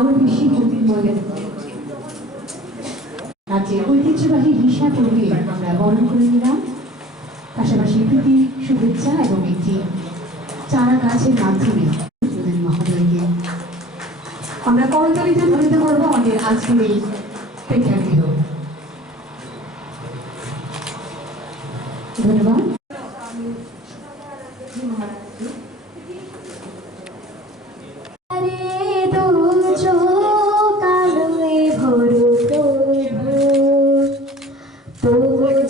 আরো বেশি জ্যোতির্ময় রাজ্যের ঐতিহ্যবাহী হিসা পড়বে আমরা বরণ করে নিলাম, পাশাপাশি প্রীতি শুভেচ্ছা এবং একটি চারা গাছের মাধ্যমে মহোদয়কে আমরা করতালিতে ধরিতে পারবো আমাদের আজকের এই প্রেক্ষাগৃহ। ধন্যবাদ।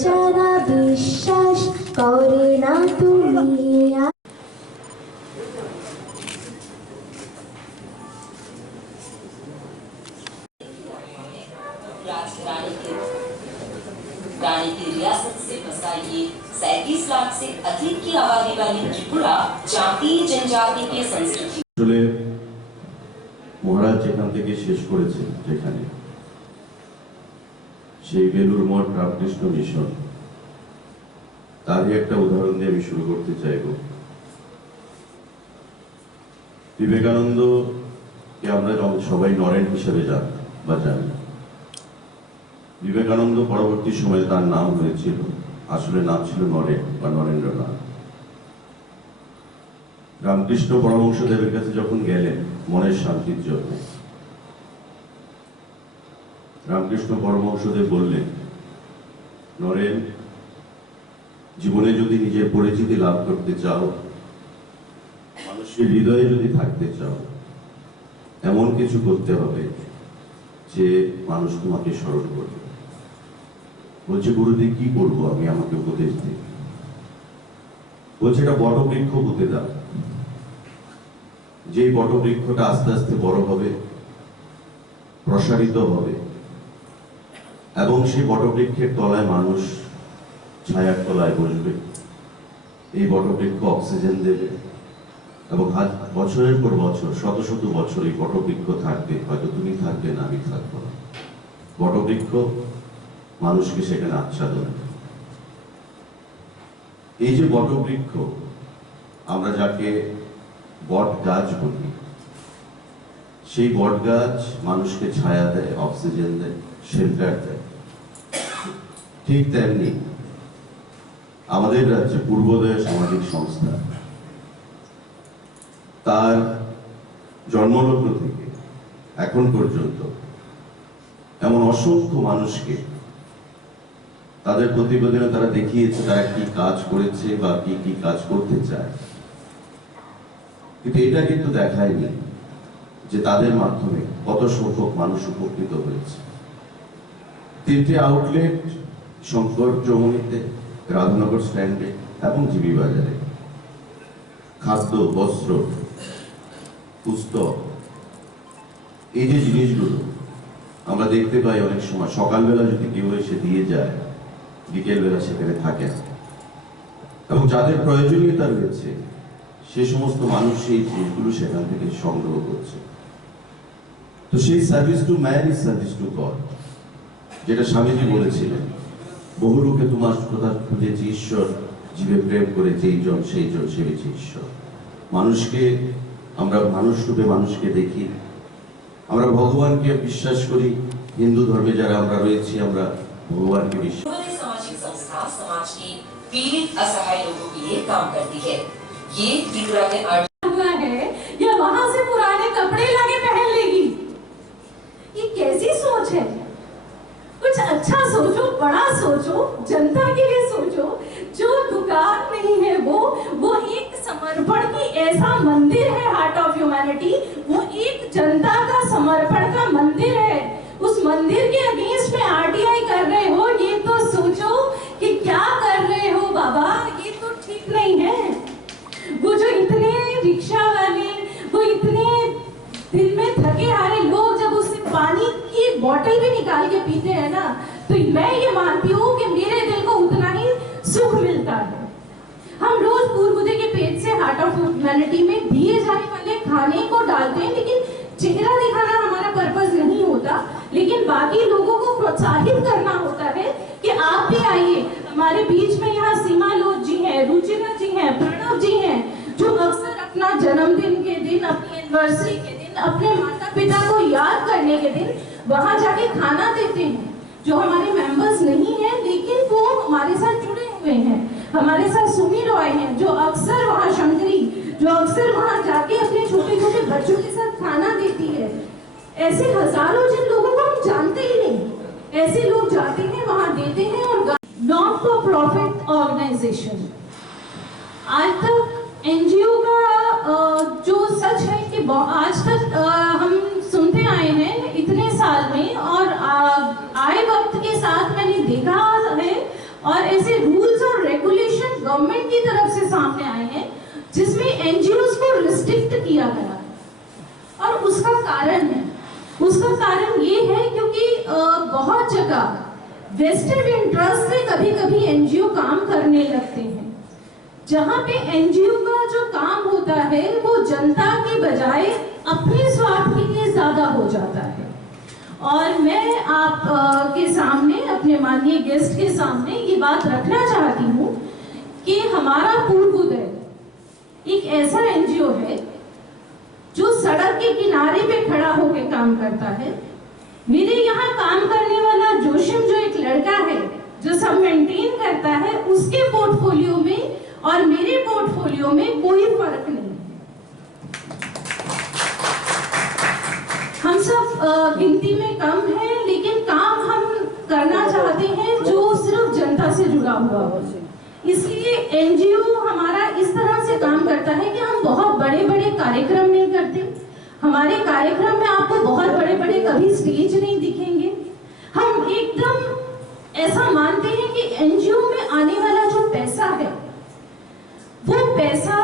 যারা বিশ্বাস করে না তুমি रानी की रियासत से बसा ये 37 लाख से अधिक की आबादी वाली त्रिपुरा जाति जनजाति की संस्कृति মহারাজ যেখান থেকে শেষ করেছে, যেখানে সেই বেলুর মঠ রামকৃষ্ণ মিশন, তারই একটা উদাহরণ দিয়ে আমি শুরু করতে চাইব। বিবেকানন্দকে আমরা সবাই নরেন হিসেবে জানি। বিবেকানন্দ পরবর্তী সময়ে তার নাম হয়েছিল, আসলে নাম ছিল নরেন বা নরেন্দ্রনাথ। রামকৃষ্ণ পরমহংসদেবের কাছে যখন গেলেন মনের শান্তির জন্য, রামকৃষ্ণ পরমহংসদেব বললেন, নরেন, জীবনে যদি নিজের পরিচিতি লাভ করতে চাও, মানুষের হৃদয়ে যদি থাকতে চাও, এমন কিছু করতে হবে যে মানুষ তোমাকে স্মরণ করবে। বলছে, গুরুদেব কি করবো আমি, আমাকে উপদেশ দিন। বলছে, এটা বটবৃক্ষ পুঁতে দাও। যে বটবৃক্ষটা আস্তে আস্তে বড় হবে, প্রসারিত হবে, এবং সেই বটবৃক্ষের তলায় মানুষ ছায়ার তলায় বসবে। এই বটবৃক্ষ অক্সিজেন দেবে এবং বছরের পর বছর, শত শত বছর এই বটবৃক্ষ থাকবে। হয়তো তুমি থাকবে না, আমি থাকবো না। বটবৃক্ষ মানুষকে সেখানে আচ্ছাদন। এই যে বটবৃক্ষ, আমরা যাকে বট গাছ বলি, সেই বট গাছ মানুষকে ছায়া দেয়, অক্সিজেন দেয়, শেল্টার দেয়। ঠিক তেমনি আমাদের রাজ্যে পূর্বোদয় সামাজিক সংস্থা তার জন্মলগ্ন থেকে এখন পর্যন্ত এমন অসংখ্য মানুষকে তাদের প্রতিবেদনে তারা দেখিয়েছে তারা কি কাজ করেছে বা কি কি কাজ করতে চায়, কিন্তু এটা কিন্তু দেখায়নি যে তাদের মাধ্যমে কত সংখ্যক মানুষ উপকৃত হয়েছে। 3টে আউটলেট শঙ্কর চৌমুহনীতে, রাধানগর স্ট্যান্ডে এবং জিবি বাজারে, খাদ্য, বস্ত্র, পুস্তক, এই যে জিনিসগুলো আমরা দেখতে পাই অনেক সময় সকালবেলা যদি কেউ এসে দিয়ে যায়, বিকেলবেলা সেখানে থাকে, এবং যাদের প্রয়োজনীয়তা রয়েছে সে সমস্ত মানুষ সেই জিনিসগুলো সেখান থেকে সংগ্রহ করছে। তো সেই service to man is service to god, যেটা স্বামীজি বলেছিলেন, বহু লোকে তোমার কথা খুঁজেছে ঈশ্বর, জীবে প্রেম করে যেই জন সেই জন সেবেছে ঈশ্বর। মানুষকে আমরা মানুষ রূপে মানুষকে দেখি, আমরা ভগবানকে বিশ্বাস করি। হিন্দু ধর্মে যারা আমরা রয়েছি, আমরা ভগবানকে বিশ্বাস। सामाजिक संस्था समाज की पीड़ित असहाय लोगों के लिए काम करती है। ये त्रिपुरा के हुआ है या वहां से पुराने कपड़े लाके पहन लेगी। ये कैसी सोच है? कुछ अच्छा सोचो, बड़ा सोचो, जनता के लिए सोचो। जो दुकान नहीं है वो एक समर्पण की ऐसा मंदिर है, हार्ट ऑफ ह्यूमैनिटी, वो एक जनता का समर्पण का मंदिर है। उस मंदिर के अगेंस्ट में आरटीआई कर रहे हो, ये तो सोचो कि क्या कर रहे हो बाबा, ये तो ठीक नहीं है। वो जो इतने रिक्शा वाले, वो इतने दिन में थके हारे लोग जब उससे पानी की बोतल भी निकाल के पीते हैं ना, तो मैं ये मानती हूँ कि मेरे दिल को उतना ही सुख मिलता है। हम रोज पूर्वोदय के पेज से हार्ट ऑफ ह्यूमैनिटी में दिए जाने वाले खाने को डालते हैं, लेकिन चेहरा दिखाना हमारा पर्पस नहीं होता, लेकिन बाकी लोगों को प्रोत्साहित करना होता है कि आप भी आइए। हमारे बीच में यहाँ सीमा लोध जी हैं, रुचिरा जी हैं, प्रणव जी हैं, जो अक्सर अपना जन्मदिन के दिन, अपनी एनिवर्सरी के दिन, अपने माता पिता को याद करने के दिन वहां जाके खाना देते हैं, जो हमारे मेंबर्स नहीं हैं लेकिन वो हमारे साथ जुड़े हुए हैं, हमारे साथ सुमी रॉय हैं जो अक्सर वहाँ, शंकरी जो अक्सर वहाँ जाके अपने छोटे छोटे बच्चों के साथ खाना देती है। ऐसे हजारों जिन लोगों को हम जानते ही नहीं, ऐसे लोग जाते हैं वहाँ देते हैं। और नॉट फॉर प्रॉफिट ऑर्गेनाइजेशन, आज तक एनजीओ का जो सच है कि आज तक हम सुनते आए हैं इतने साल में, और आए वक्त के साथ मैंने देखा है, और ऐसे रूल्स और रेगुलेशन गवर्नमेंट की तरफ से सामने आए हैं जिसमें एनजीओज को रिस्ट्रिक्ट किया गया है। और उसका कारण है, उसका कारण ये है क्योंकि बहुत जगह वेस्टेड इंटरेस्ट से कभी कभी एनजीओ काम करने लगते हैं, जहाँ पे एनजीओ का जो काम होता है वो जनता के बजाय अपने स्वार्थ के लिए ज्यादा हो जाता है। और मैं आप के सामने, अपने माननीय गेस्ट के सामने ये बात रखना चाहती हूँ कि हमारा पूर्वोदय एक ऐसा एनजीओ है जो सड़क के किनारे पे खड़ा होकर काम करता है। मेरे यहाँ काम करने वाला जोशिम जो एक लड़का है जो सब मेंटेन करता है, उसके पोर्टफोलियो में और मेरे पोर्टफोलियो में कोई फर्क नहीं है। हम सब गिनती में कम हैं, लेकिन काम हम करना चाहते हैं जो सिर्फ जनता से जुड़ा हुआ हो। इसलिए एनजीओ हमारा इस तरह से काम करता है कि हम बहुत बड़े बड़े कार्यक्रम नहीं करते। हमारे कार्यक्रम में आपको बहुत बड़े बड़े कभी स्टेज नहीं दिखेंगे। हम एकदम ऐसा मानते हैं कि एनजीओ में आने वाला जो पैसा है वो पैसा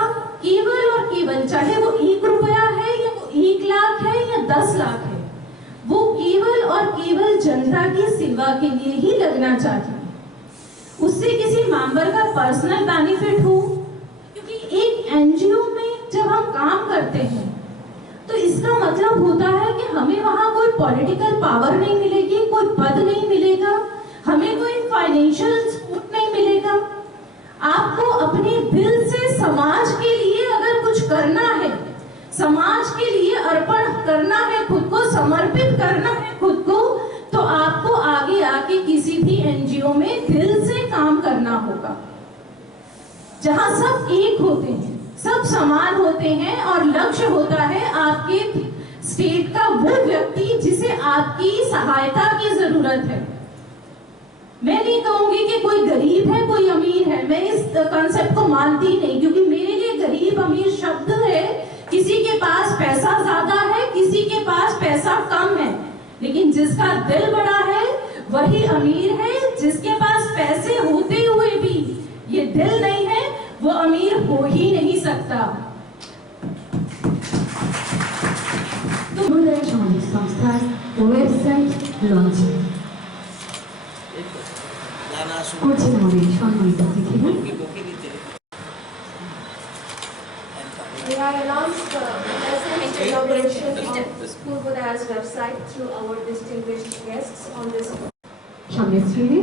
केवल और केवल, चाहे वो 1 रुपया है या वो 1 लाख है या 10 लाख है, वो केवल और केवल जनता की सेवा के लिए ही लगना चाहिए। उससे किसी मेंबर का पर्सनल बेनिफिट हो, क्योंकि एक एनजीओ में जब हम काम करते हैं तो इसका मतलब होता है कि हमें वहां कोई पॉलिटिकल पावर नहीं मिलेगी, कोई पद नहीं मिलेगा, हमें कोई फाइनेंशियल सपोर्ट नहीं मिलेगा। आपको अपने दिल से समाज के लिए अगर कुछ करना है, समाज के लिए अर्पण करना है, खुद को समर्पित करना है खुद को, तो आपको आगे आके किसी भी एनजीओ में दिल से काम करना होगा, जहां सब एक होते हैं, सब समान होते हैं और लक्ष्य होता है आपके स्टेट का वो व्यक्ति जिसे आपकी सहायता की जरूरत है। मैं नहीं कहूंगी कि कोई गरीब है कोई अमीर है, मैं इस कॉन्सेप्ट को मानती नहीं, क्योंकि मेरे लिए गरीब अमीर शब्द है, किसी के पास पैसा ज्यादा है, किसी के पास पैसा कम है, लेकिन जिसका दिल बड़ा है वही अमीर है। जिसके पास पैसे होते हुए भी ये दिल नहीं है वो अमीर हो ही नहीं सकता। संस्थार वेबसाइट लॉन्च করছেন আমাদের সম্মানিত অতিথিরা। May I announce the present inauguration of Purvoday's website through our distinguished guests on this. সামনের স্ক্রিনে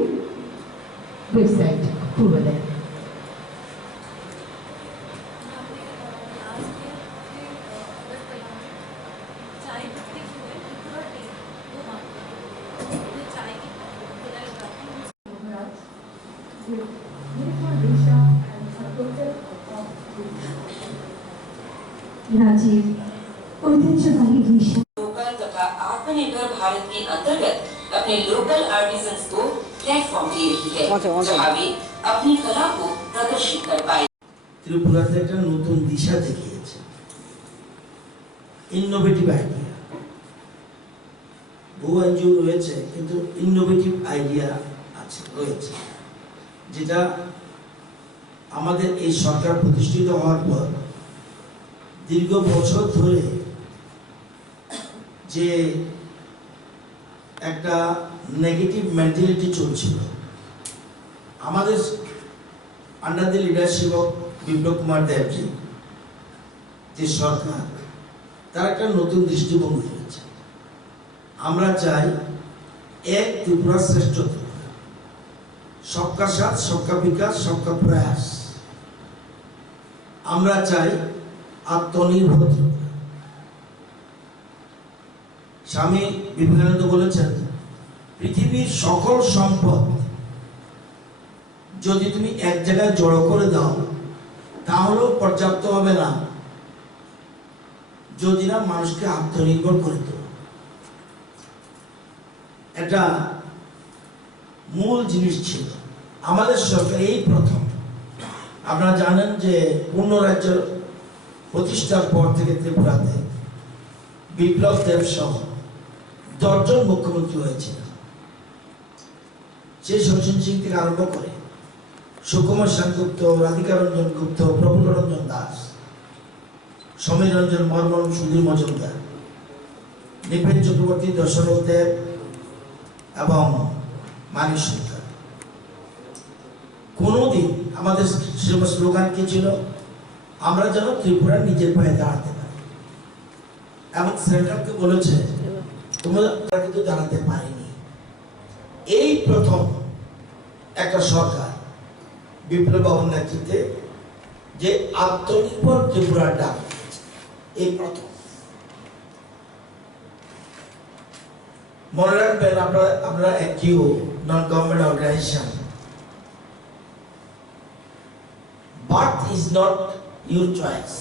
ওয়েবসাইট পূর্বোদয়। राजीव ऐतिह्यबाही विषय लोकल तथा आत्मनिर्भर भारत के अंतर्गत अपने लोकल आर्टिजन्स को प्लेटफॉर्म दे रही है, जहां वे अपनी कला को प्रदर्शित कर पाए। ত্রিপুরাতে একটা নতুন দিশা দেখিয়েছে, ইনোভেটিভ আইডিয়া। বহু এনজিও রয়েছে কিন্তু ইনোভেটিভ আইডিয়া আছে রয়েছে, যেটা আমাদের এই সরকার প্রতিষ্ঠিত হওয়ার পর দীর্ঘ বছর ধরে যে একটা নেগেটিভ মেন্টালিটি চলছিল, আমাদের under the leadership of Biplab Kumar দেবজি যে সরকার, তার একটা নতুন দৃষ্টিভঙ্গি হয়েছে। আমরা চাই এক ত্রিপুরা শ্রেষ্ঠ ত্রিপুরা, সবকা সাথ সবকা বিকাশ সবকা প্রয়াস। আমরা চাই আত্মনির্ভর ত্রিপুরা। স্বামী বিবেকানন্দ বলেছেন, পৃথিবীর সকল সম্পদ যদি তুমি এক জায়গায় জড়ো করে দাও তাহলেও পর্যাপ্ত হবে না যদি না মানুষকে আত্মনির্ভর করে তোলো। এটা মূল জিনিস ছিল। আমাদের সরকার এই প্রথম, আপনারা জানেন যে পূর্ণ রাজ্য প্রতিষ্ঠার পর থেকে ত্রিপুরাতে বিপ্লব দেব সহ 10 জন মুখ্যমন্ত্রী হয়েছিল। সেই শচীন সিং থেকে আরম্ভ করে সুকুমার সেনগুপ্ত, রাধিকা রঞ্জন গুপ্ত, প্রফুল্ল রঞ্জন দাস, সমীর রঞ্জন বর্মন, সুধীর মজুমদার, নৃপেন চক্রবর্তী, দশরথ দেব এবং মানিক সরকার। কোনোদিন আমাদের স্লোগান কি ছিল? আমরা যেন ত্রিপুরা নিজের পায়ে দাঁড়াতে পারি। এবং সেন্ট্রালকে বলেছে তোমরা কিন্তু দাঁড়াতে পারিনি। এই প্রথম একটা সরকার বিপ্লব বাবুর নেতৃত্বে যে আত্মনির্ভর ত্রিপুরার ডাক, এই প্রথম। মনে রাখবেন আমরা NGO, non government organisation, birth is not your choice,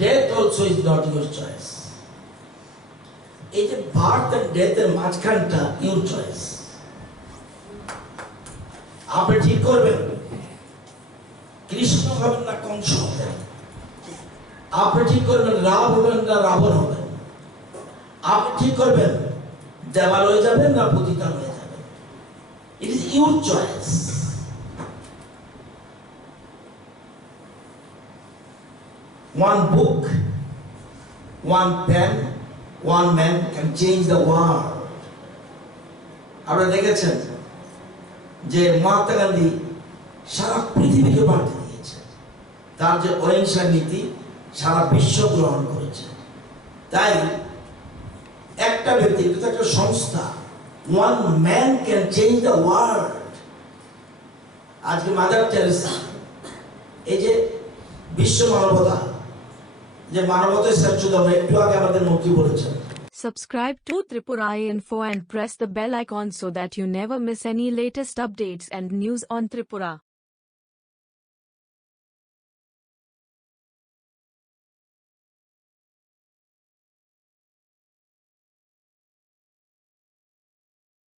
death also is not your choice. এই যে বার্থ এন্ড ডেথ এর মাঝখানটা your choice। আপনি ঠিক করবেন কৃষ্ণ হবেন না কংস হবেন, আপনি ঠিক করবেন রাম হবেন না রাবণ হবেন, আপনি ঠিক করবেন দেওয়াল হয়ে যাবেন না পতিতা হয়ে যাবেন। It is your choice. One book, one pen, one man can change the world. আপনারা দেখেছেন যে মহাত্মা গান্ধী সারা পৃথিবীকে পাল্টে দিয়েছে। তার যে অহিংসা নীতি সারা বিশ্ব গ্রহণ করেছে। তাই একটা ব্যক্তি, একটা সংস্থা, one man can change the world. আজকে মাদার টেরেসা এই যে বিশ্ব মানবতা, যে মানবতার স্ট্যাচু দেওয়া, একটু আগে আমাদের মন্ত্রী বলেছেন। Subscribe to Tripura Info and press the bell icon so that you never miss any latest updates and news on Tripura.